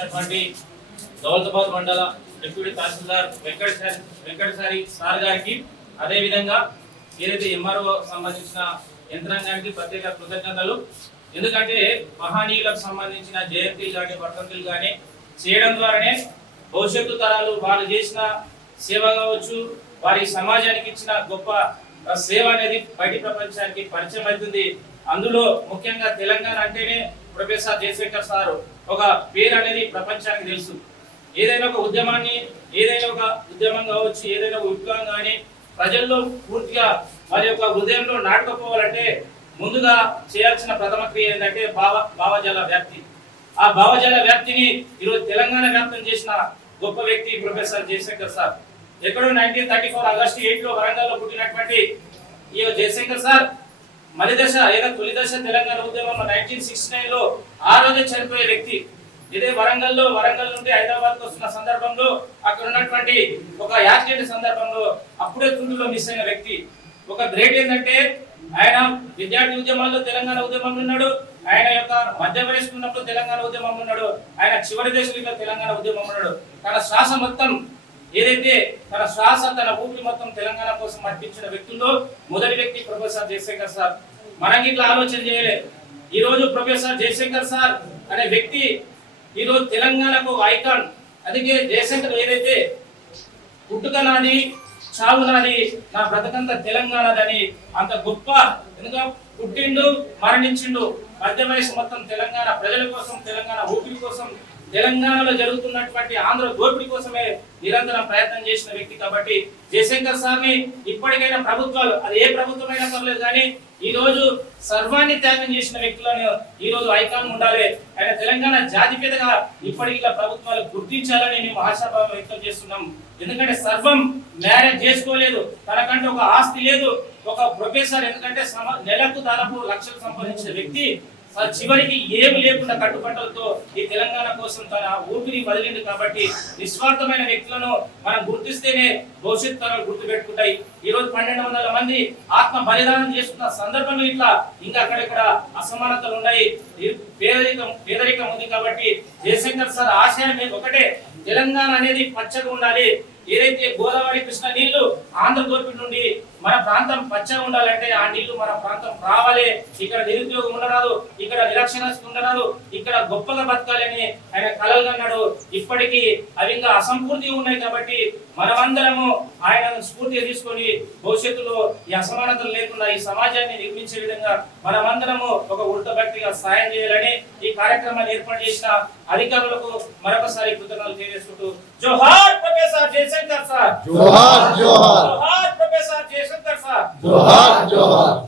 చేసినటువంటి దౌలతాబాద్ మండల డిప్యూటీ తహసీల్దార్ వెంకటసారి సార్ గారికి, అదేవిధంగా ఏదైతే ఎంఆర్ఓ సంబంధించిన యంత్రాంగానికి ప్రత్యేక కృతజ్ఞతలు. ఎందుకంటే మహనీయులకు సంబంధించిన జయంతిలు కానీ వర్ధంతులు కానీ చేయడం ద్వారానే భవిష్యత్తు తరాలు వాళ్ళు చేసిన సేవ కావచ్చు, వారి సమాజానికి ఇచ్చిన గొప్ప సేవ అనేది బయటి ప్రపంచానికి పరిచయం అవుతుంది. అందులో ముఖ్యంగా తెలంగాణ అంటేనే ప్రొఫెసర్ జయశంకర్ సార్ ఒక పేరు అనేది ప్రపంచానికి తెలుసు. ఏదైనా ఒక ఉద్యమాన్ని, ఏదైనా ఒక ఉద్యమం కావచ్చు, ఏదైనా ఒక విప్లవం కానీ ప్రజల్లో పూర్తిగా వారి యొక్క హృదయంలో నాటుకుపోవాలంటే ముందుగా చేయాల్సిన ప్రథమ క్రియ ఏంటంటే భావజాల వ్యాప్తి. ఆ భావజాల వ్యాప్తిని ఈరోజు తెలంగాణ వ్యాప్తం చేసిన గొప్ప వ్యక్తి ప్రొఫెసర్ జయశంకర్ సార్. ఎక్కడో 1934 ఆగస్టు 8 వరంగల్లో పుట్టినటువంటి ఈ జయశంకర్ సార్ మలిదశ ఏదో తొలి దశ తెలంగాణ ఉద్యమం 1969లో ఆ రోజే చనిపోయే వ్యక్తి. ఇదే వరంగల్ నుండి హైదరాబాద్కు వస్తున్న సందర్భంలో అక్కడ ఉన్నటువంటి ఒక యాక్సిడెంట్ సందర్భంలో అప్పుడే తుండులో మిస్ అయిన వ్యక్తి. ఒక గ్రేట్ ఏంటంటే ఆయన విద్యార్థి ఉద్యమాల్లో తెలంగాణ ఉద్యమంలో ఉన్నాడు, ఆయన యొక్క మధ్య వయస్సు ఉన్నప్పుడు తెలంగాణ ఉద్యమంలో ఉన్నాడు, ఆయన చివరి దశలో తెలంగాణ ఉద్యమం ఉన్నాడు. తన శ్వాస మొత్తం ఏదైతే తన ఊపిరి మొత్తం తెలంగాణ కోసం అర్పించిన వ్యక్తుల్లో మొదటి వ్యక్తి ప్రొఫెసర్ జయశంకర్ సార్. మనం ఇట్లా ఆలోచన చేయలేదు. ఈ రోజు ప్రొఫెసర్ జయశంకర్ సార్ అనే వ్యక్తి ఈ రోజు తెలంగాణకు ఐకాన్. అందుకే జయశంకర్ ఏదైతే పుట్టుక నాది, చావు నాది, నా బ్రతకంత తెలంగాణదని అంత గొప్ప, ఎందుకంటే పుట్టిండు, మరణించిండు, మధ్య వయసు మొత్తం తెలంగాణ ప్రజల కోసం, తెలంగాణ ఊపిరి కోసం, తెలంగాణలో జరుగుతున్నటువంటి ఆంధ్ర దోపిడీ కోసమే నిరంతరం ప్రయత్నం చేసిన వ్యక్తి. కాబట్టి జయశంకర్ సార్ని ఇప్పటికైనా ప్రభుత్వాలు, అది ఏ ప్రభుత్వమైనా పర్లేదు కానీ ఈ రోజు సర్వాన్ని త్యాగం చేసిన వ్యక్తులను ఈ రోజు ఐకాన్ ఉండాలి. ఆయన తెలంగాణ జాతిపేదగా ఇప్పటికీ ప్రభుత్వాలు గుర్తించాలని మేము ఆశాభావం వ్యక్తం చేస్తున్నాం. ఎందుకంటే సర్వం మ్యారేజ్ చేసుకోలేదు, తనకంటే ఒక ఆస్తి లేదు, ఒక ప్రొఫెసర్ ఎందుకంటే నెలకు దాదాపు లక్షలు సంపాదించిన వ్యక్తి చివరికి ఏమి లేకుండా కట్టుబట్టలతో ఈ తెలంగాణ కోసం తన ఊపిరి వదిలింది. కాబట్టి నిస్వార్థమైన వ్యక్తులను మనం గుర్తిస్తేనే భవిష్యత్ తరాలు గుర్తుపెట్టుకుంటాయి. ఈ రోజు 1200 మంది ఆత్మ బలిదానం చేసుకున్న సందర్భంలో ఇట్లా ఇంకా అక్కడక్కడ అసమానతలు ఉన్నాయి, పేదరికం ఉంది. కాబట్టి జయశంకర్ సార్ ఆశయం ఒకటే, తెలంగాణ అనేది పచ్చగా ఉండాలి. ఏదైతే గోదావరి కృష్ణ నీళ్లు ఆంధ్ర దోపిడి నుండి మన ప్రాంతం పచ్చగా ఉండాలంటే ఆ నీళ్లు మన ప్రాంతం రావాలి. ఇక్కడ నిరుద్యోగం ఉండరాదు, ఇక్కడ నిరక్షరాస్యత ఉండరాదు, ఇక్కడ గొప్పగా బతకాలని ఆయన కలలు కన్నాడు. ఇప్పటికీ అవి ఇంకా అసంపూర్తిగా ఉన్నాయి. కాబట్టి మనమందరము ఆయన స్ఫూర్తిగా తీసుకొని భవిష్యత్తులో ఈ అసమానతలు లేకుండా ఈ సమాజాన్ని నిర్మించే విధంగా మనమందరము ఒక ఉడతభక్తిగా సాయం చేయాలని ఈ కార్యక్రమాన్ని ఏర్పాటు చేసిన అధికారులకు మరొకసారి కృతజ్ఞతలు తెలియజేసుకుంటూ జోహార్ ప్రొఫెసర్ జయశంకర్ సార్, జోహార్ జోహార్, జోహార్ ప్రొఫెసర్ జయశంకర్ సార్, జోహార్ జోహార్.